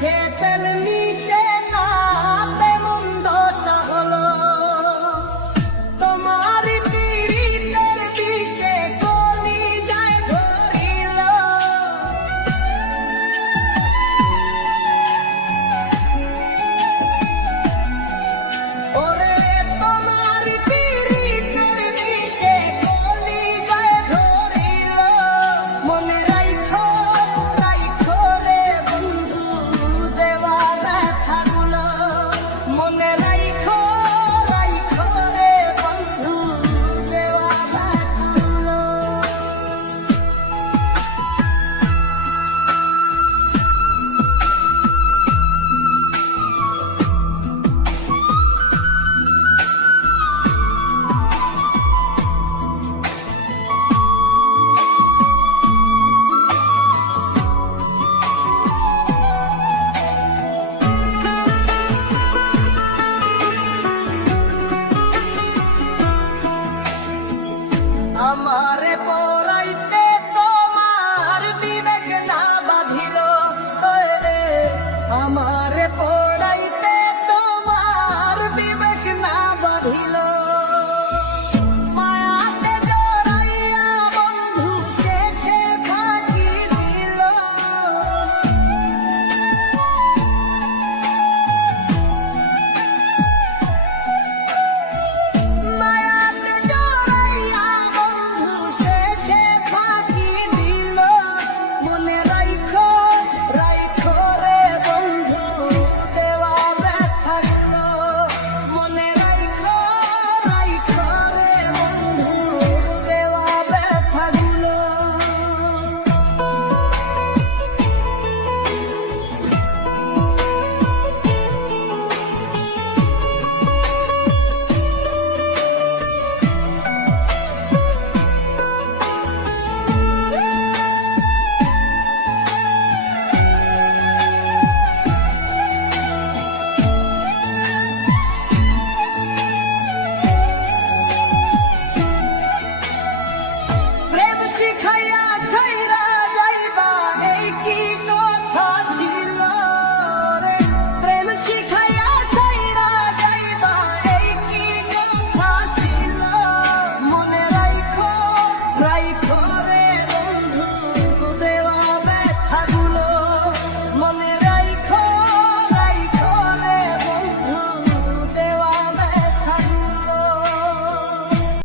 চোখে তেল মিশে না তেমন দশা হলো তোমার পীড়িতের বিষে কলিজায় ধরিল ওরে তোমার পীড়িতের বিষে কলিজায় ধরিল মনে রাইখো রাইখো রে বন্ধু দেওয়া ব্যথাগুলো মনে রাইখো রাইখো রে বন্ধু দেওয়া ব্যথাগুলো আমারে পড়াইতে তোমার বিবেক না বাঁধিল রে আমারে পড়াইতে তোমার বিবেক না বাঁধিল মায়াতে জড়াইয়া বন্ধু শেষে ফাঁকি দিল মায়াতে জড়াইয়া বন্ধু শেষে ফাঁকি দিল মনে রাইখো রাইখো রে বন্ধু দেওয়া ব্যথাগুলো মনে রাইখো রাইখো রে বন্ধু দেওয়া ব্যথাগুলো প্রেম শিখাইয়া ছাইরা